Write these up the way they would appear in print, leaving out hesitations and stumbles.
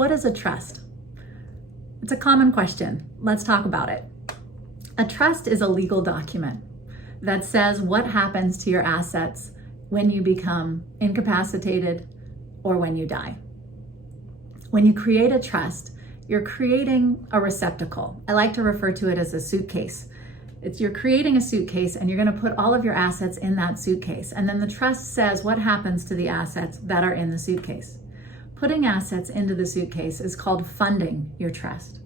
What is a trust? It's a common question. Let's talk about it. A trust is a legal document that says what happens to your assets when you become incapacitated or when you die. When you create a trust, you're creating a receptacle. I like to refer to it as a suitcase. You're creating a suitcase and you're going to put all of your assets in that suitcase. And then the trust says what happens to the assets that are in the suitcase. Putting assets into the suitcase is called funding your trust.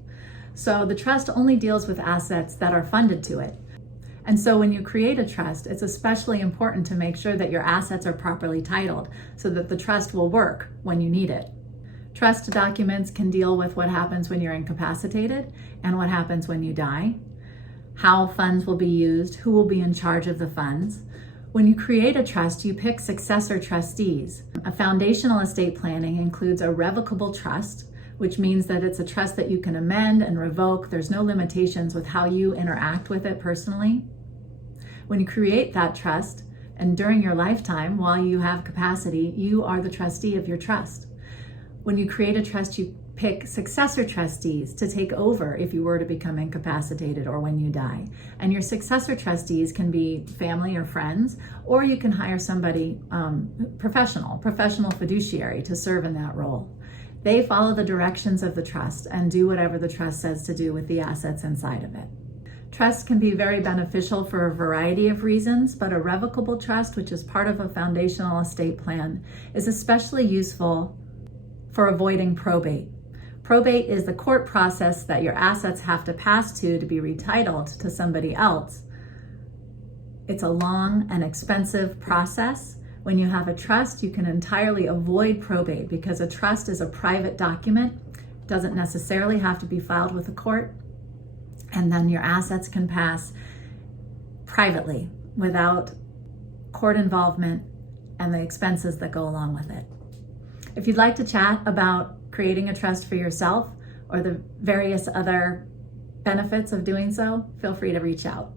So the trust only deals with assets that are funded to it. And so when you create a trust, it's especially important to make sure that your assets are properly titled so that the trust will work when you need it. Trust documents can deal with what happens when you're incapacitated and what happens when you die, how funds will be used, who will be in charge of the funds. When you create a trust, you pick successor trustees. A foundational estate planning includes a revocable trust, which means that it's a trust that you can amend and revoke. There's no limitations with how you interact with it personally. When you create that trust, and during your lifetime, while you have capacity, you are the trustee of your trust. When you create a trust, you pick successor trustees to take over if you were to become incapacitated or when you die. And your successor trustees can be family or friends, or you can hire somebody professional fiduciary to serve in that role. They follow the directions of the trust and do whatever the trust says to do with the assets inside of it. Trust can be very beneficial for a variety of reasons, but a revocable trust, which is part of a foundational estate plan, is especially useful for avoiding probate. Probate is the court process that your assets have to pass to be retitled to somebody else. It's a long and expensive process. When you have a trust, you can entirely avoid probate because a trust is a private document. It doesn't necessarily have to be filed with the court. And then your assets can pass privately without court involvement and the expenses that go along with it. If you'd like to chat about creating a trust for yourself or the various other benefits of doing so, feel free to reach out.